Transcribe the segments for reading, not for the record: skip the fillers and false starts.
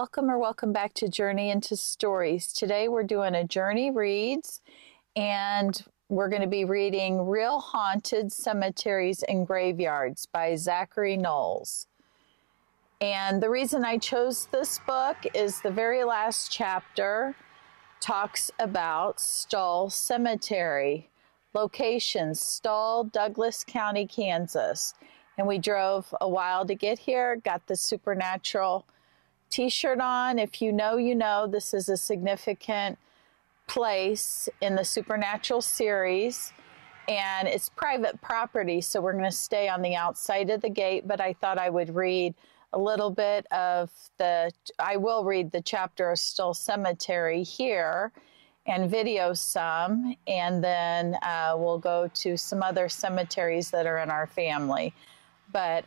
welcome back to Journey into Stories. Today we're doing a Journey Reads, and we're going to be reading Real Haunted Cemeteries and Graveyards by Zachary Knowles. And the reason I chose this book is the very last chapter talks about Stull Cemetery. Location, Stull, Douglas County, Kansas. And we drove a while to get here, got the Supernatural t-shirt on. If you know, you know, this is a significant place in the Supernatural series, and it's private property, so we're going to stay on the outside of the gate, but I thought I would read a little bit of I will read the chapter of Stull Cemetery here and video some, and then we'll go to some other cemeteries that are in our family. But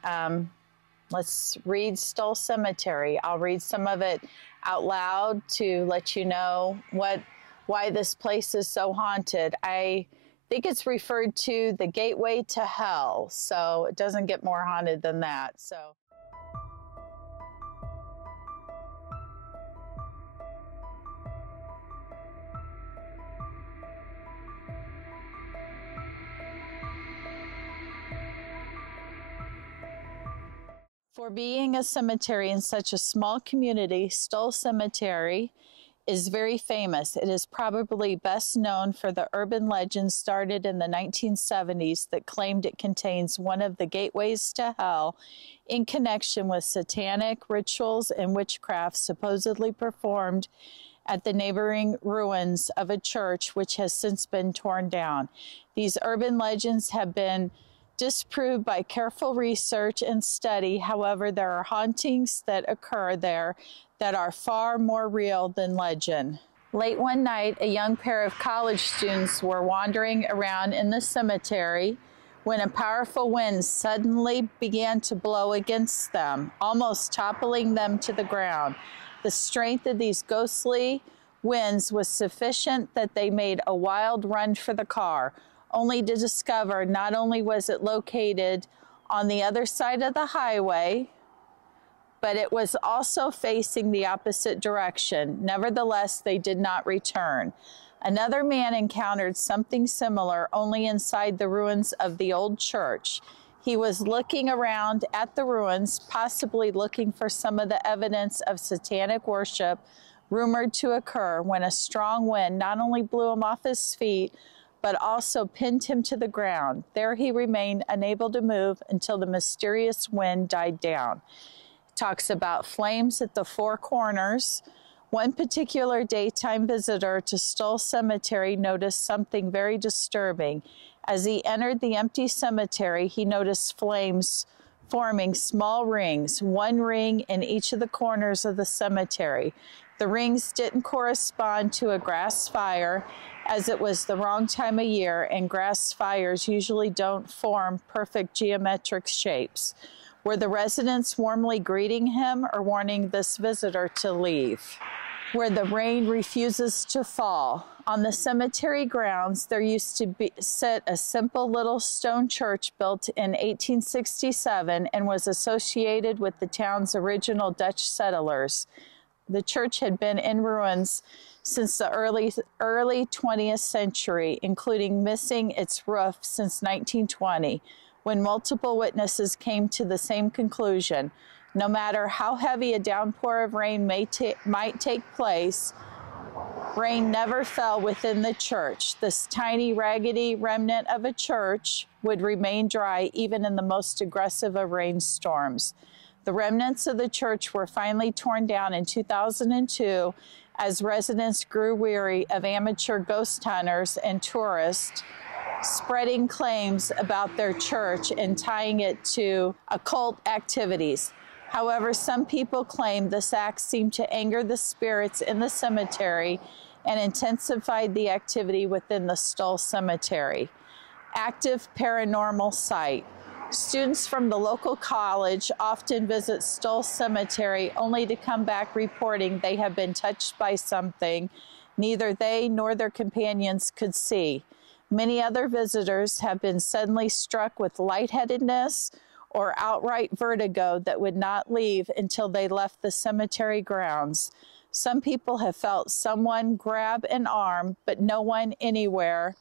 let's read Stull Cemetery. I'll read some of it out loud to let you know why this place is so haunted. I think it's referred to the gateway to hell, so it doesn't get more haunted than that. So. For being a cemetery in such a small community, Stull Cemetery is very famous. It is probably best known for the urban legend started in the 1970s that claimed it contains one of the gateways to hell in connection with satanic rituals and witchcraft supposedly performed at the neighboring ruins of a church which has since been torn down. These urban legends have been disproved by careful research and study. However, there are hauntings that occur there that are far more real than legend. Late one night, a young pair of college students were wandering around in the cemetery when a powerful wind suddenly began to blow against them, almost toppling them to the ground. The strength of these ghostly winds was sufficient that they made a wild run for the car, only to discover not only was it located on the other side of the highway, but it was also facing the opposite direction. Nevertheless, they did not return. Another man encountered something similar, only inside the ruins of the old church. He was looking around at the ruins, possibly looking for some of the evidence of satanic worship rumored to occur, when a strong wind not only blew him off his feet, but also pinned him to the ground. There he remained, unable to move until the mysterious wind died down. It talks about flames at the four corners. One particular daytime visitor to Stull Cemetery noticed something very disturbing. As he entered the empty cemetery, he noticed flames forming small rings, one ring in each of the corners of the cemetery. The rings didn't correspond to a grass fire, as it was the wrong time of year, and grass fires usually don't form perfect geometric shapes. Were the residents warmly greeting him or warning this visitor to leave? Where the rain refuses to fall. On the cemetery grounds, there used to sit a simple little stone church built in 1867 and was associated with the town's original Dutch settlers. The church had been in ruins since the early 20th century, including missing its roof since 1920, when multiple witnesses came to the same conclusion. No matter how heavy a downpour of rain might take place, rain never fell within the church. This tiny, raggedy remnant of a church would remain dry even in the most aggressive of rainstorms. The remnants of the church were finally torn down in 2002 as residents grew weary of amateur ghost hunters and tourists spreading claims about their church and tying it to occult activities. However, some people claim this act seemed to anger the spirits in the cemetery and intensified the activity within the Stull Cemetery. Active paranormal site. Students from the local college often visit Stull Cemetery only to come back reporting they have been touched by something neither they nor their companions could see. Many other visitors have been suddenly struck with lightheadedness or outright vertigo that would not leave until they left the cemetery grounds. Some people have felt someone grab an arm, but no one anywhere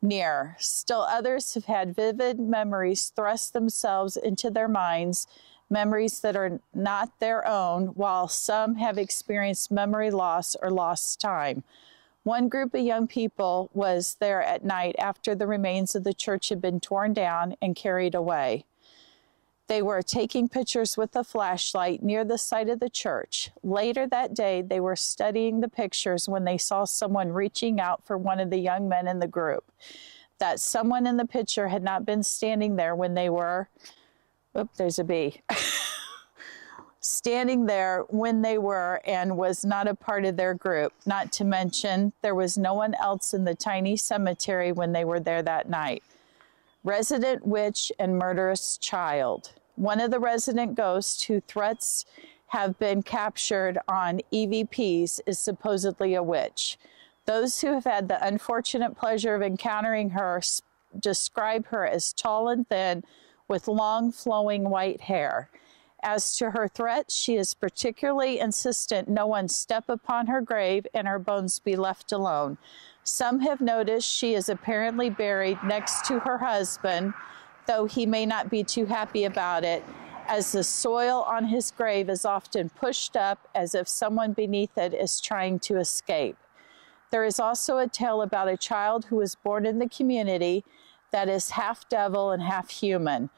near. Still others have had vivid memories thrust themselves into their minds, memories that are not their own, while some have experienced memory loss or lost time. One group of young people was there at night after the remains of the church had been torn down and carried away. They were taking pictures with a flashlight near the site of the church. Later that day, they were studying the pictures when they saw someone reaching out for one of the young men in the group. That someone in the picture had not been standing there when they were, there's a B, standing there when they were and was not a part of their group. Not to mention, there was no one else in the tiny cemetery when they were there that night. Resident witch and murderous child. One of the resident ghosts whose threats have been captured on EVPs is supposedly a witch. Those who have had the unfortunate pleasure of encountering her describe her as tall and thin with long flowing white hair. As to her threat, she is particularly insistent no one step upon her grave and her bones be left alone. Some have noticed she is apparently buried next to her husband, though he may not be too happy about it, as the soil on his grave is often pushed up as if someone beneath it is trying to escape. There is also a tale about a child who was born in the community that is half devil and half human.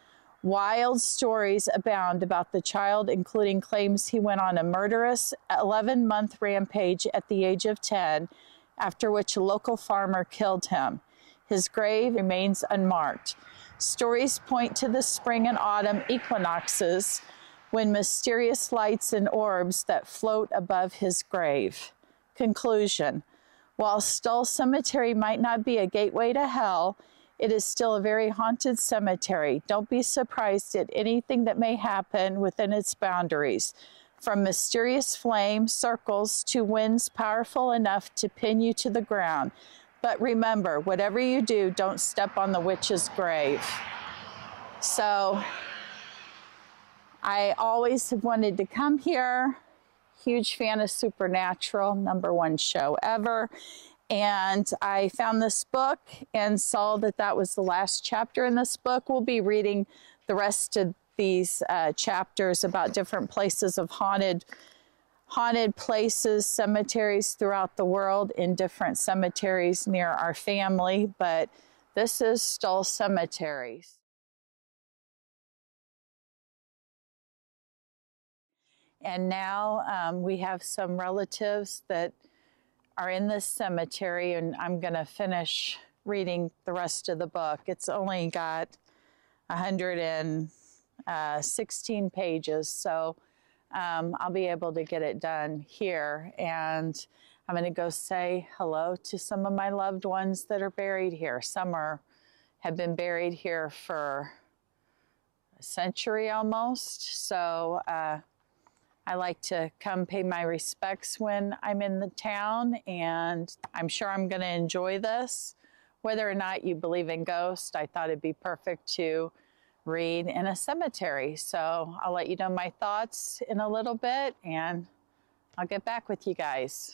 Wild stories abound about the child, including claims he went on a murderous 11-month rampage at the age of 10, after which a local farmer killed him. His grave remains unmarked. Stories point to the spring and autumn equinoxes when mysterious lights and orbs that float above his grave. Conclusion. While Stull Cemetery might not be a gateway to hell, it is still a very haunted cemetery. Don't be surprised at anything that may happen within its boundaries, from mysterious flame circles to winds powerful enough to pin you to the ground. But remember, whatever you do, don't step on the witch's grave. So I always have wanted to come here. Huge fan of Supernatural, #1 show ever. And I found this book and saw that that was the last chapter in this book. We'll be reading the rest of these chapters about different places of haunted places, cemeteries throughout the world, in different cemeteries near our family. But this is Stull Cemeteries. And now we have some relatives that are in this cemetery, and I'm going to finish reading the rest of the book. It's only got 116 pages, so I'll be able to get it done here. And I'm going to go say hello to some of my loved ones that are buried here. Some have been buried here for a century almost, so I like to come pay my respects when I'm in the town, and I'm sure I'm going to enjoy this. Whether or not you believe in ghosts, I thought it'd be perfect to read in a cemetery. So I'll let you know my thoughts in a little bit, and I'll get back with you guys.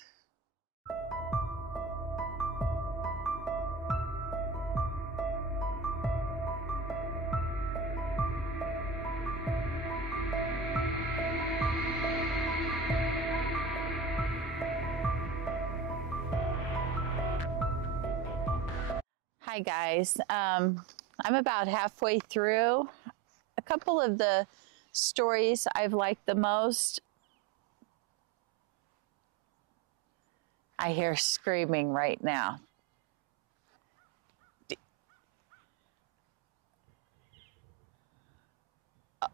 Hi guys, I'm about halfway through. A couple of the stories I've liked the most. I hear screaming right now.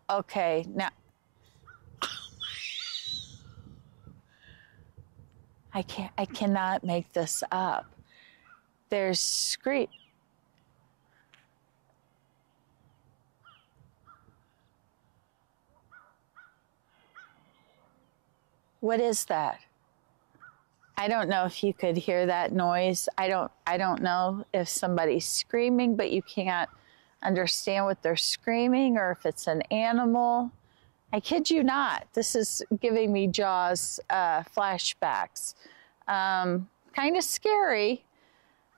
Okay, now I cannot make this up. There's scream. What is that? I don't know if you could hear that noise. I don't know if somebody's screaming, but you can't understand what they're screaming or if it's an animal. I kid you not, this is giving me Jaws flashbacks. Kind of scary,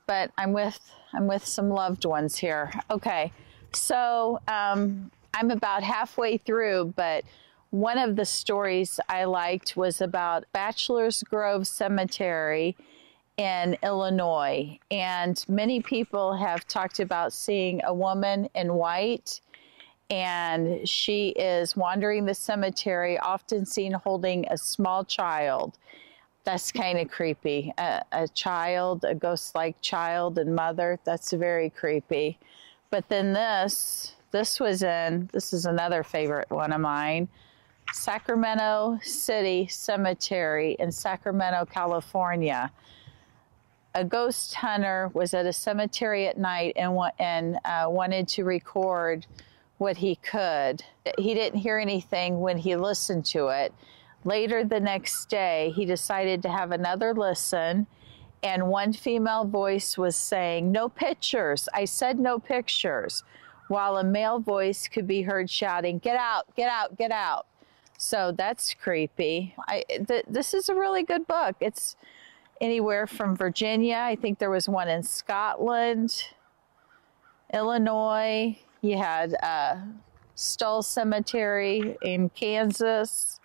but I'm with some loved ones here. Okay, so I'm about halfway through, but one of the stories I liked was about Bachelor's Grove Cemetery in Illinois, and many people have talked about seeing a woman in white, and she is wandering the cemetery, often seen holding a small child. That's kind of creepy. A child, a ghost-like child and mother, that's very creepy. But then this is another favorite one of mine, Sacramento City Cemetery in Sacramento, California. A ghost hunter was at a cemetery at night and wanted to record what he could. He didn't hear anything when he listened to it. Later the next day, he decided to have another listen, and one female voice was saying, "No pictures. I said no pictures," while a male voice could be heard shouting, "Get out, get out, get out." So that's creepy. This is a really good book. It's anywhere from Virginia. I think there was one in Scotland, Illinois. You had Stull Cemetery in Kansas.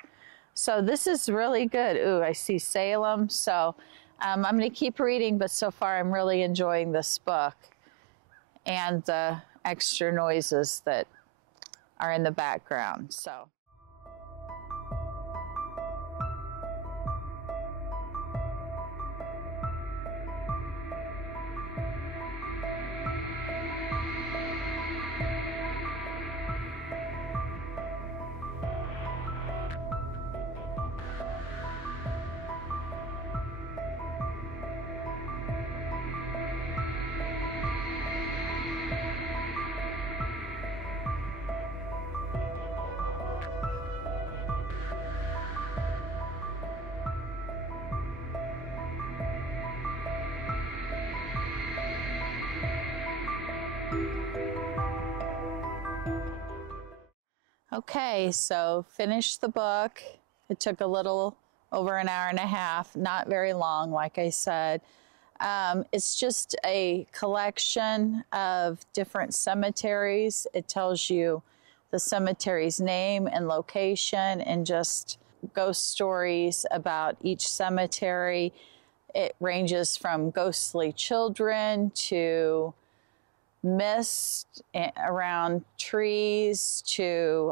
So this is really good. Ooh, I see Salem. So I'm going to keep reading, but so far I'm really enjoying this book and the extra noises that are in the background. So. Okay, so finished the book. It took a little over an hour and a half, not very long, like I said. It's just a collection of different cemeteries. It tells you the cemetery's name and location and just ghost stories about each cemetery. It ranges from ghostly children to mist around trees to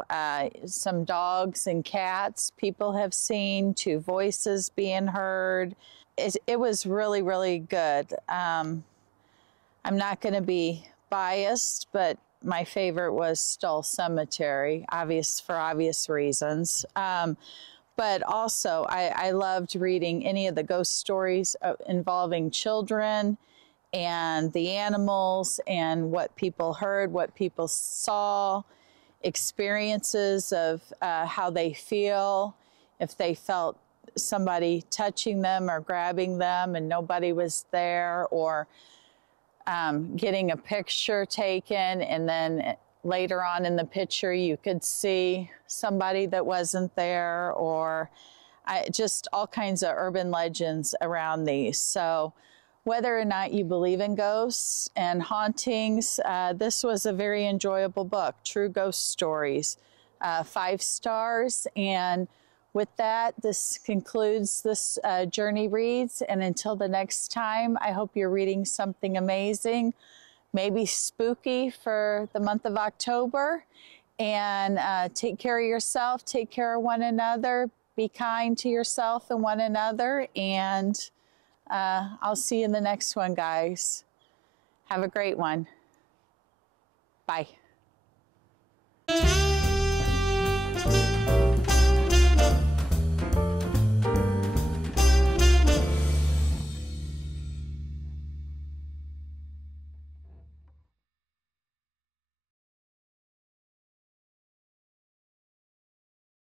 some dogs and cats people have seen, to voices being heard. It was really, really good. I'm not going to be biased, but my favorite was Stull Cemetery, for obvious reasons. But also, I loved reading any of the ghost stories involving children and the animals and what people heard, what people saw, experiences of how they feel, if they felt somebody touching them or grabbing them and nobody was there, or getting a picture taken and then later on in the picture you could see somebody that wasn't there, or just all kinds of urban legends around these. So whether or not you believe in ghosts and hauntings, this was a very enjoyable book. True ghost stories, 5 stars. And with that, this concludes this Journey Reads. And until the next time, I hope you're reading something amazing, maybe spooky for the month of October. And take care of yourself, take care of one another, be kind to yourself and one another. And I'll see you in the next one, guys. Have a great one. Bye.